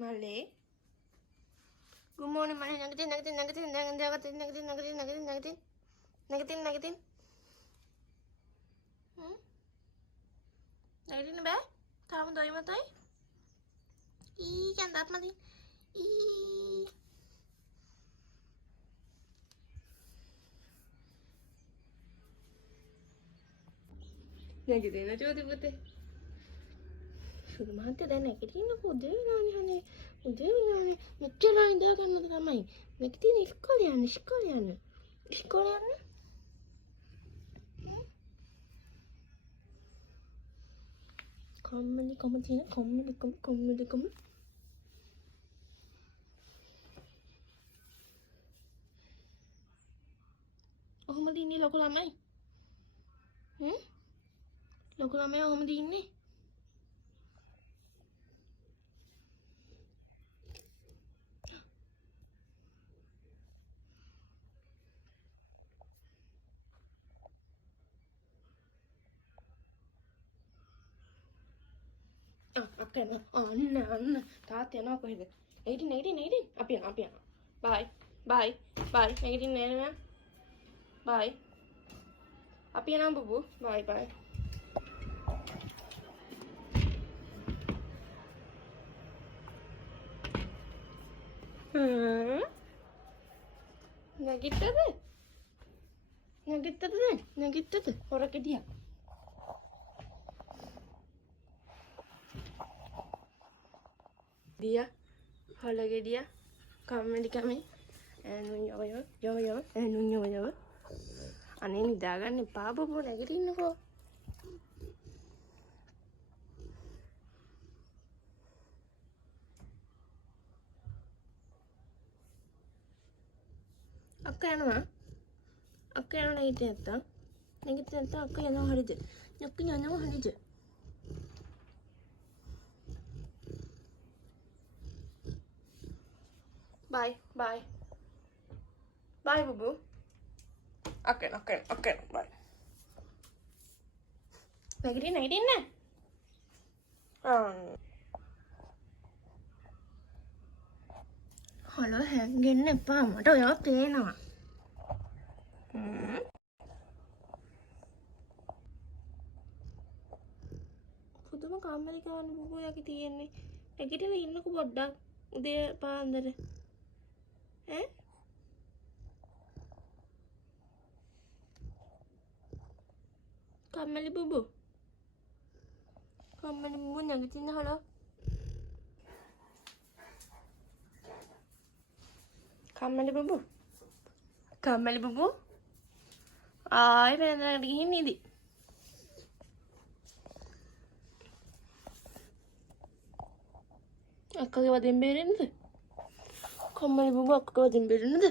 Male. Good morning, Male. Negative. Negative ba? Tao doy mo tay? Jangan dapat mati. Negative na jodi putih. සුදුමහත්තයා දැන් නැගිටින්නකෝ උදේ වෙනානේ අනේ උදේ වෙනානේ මෙච්චර ඉඳලා ගන්නද තමයි නැගිටින්න ඉස්කෝලේ යන්න කම්මැලිකම තියෙන කම්මැලිකම ඔහොමද ඉන්නේ ලොකු ළමයි ලොකු ළමයි ඔහොමද ඉන්නේ අන්න තාත්තා යනවා කොහෙද? නැගිටින්න. අපි යනවා. බයි. නැගිටින්න නෑ. බයි. අපි යනවා බුබු. බයි. නැගිට්ටද? හොරකෙදියා. Dia, halage dia, kami, nunyo, aneh ni dagan ni papa pun lagi di nuko. Akka yana lagi tenta, akka yana harije, harije. Bye, Bubu. Okay, bye. Negative na. Hello, hangin na pa. Mata yaw tena. පුදුම කම්මැලි කවන්න බුබු යකි තියෙන්නේ. නැගිටලා ඉන්නකෝ පොඩ්ඩක්. උදේ පාන්දර. කම්මැලි බුබු නැගිටින්න hello. කම්මැලි බුබු. ආයෙ වෙනදකට ගිහින් ඉදි. අක්කගේ වදෙන් බේරෙන්නද? කම්මැලි බුබු අක්කගේ වදෙන් බේරෙන්නද?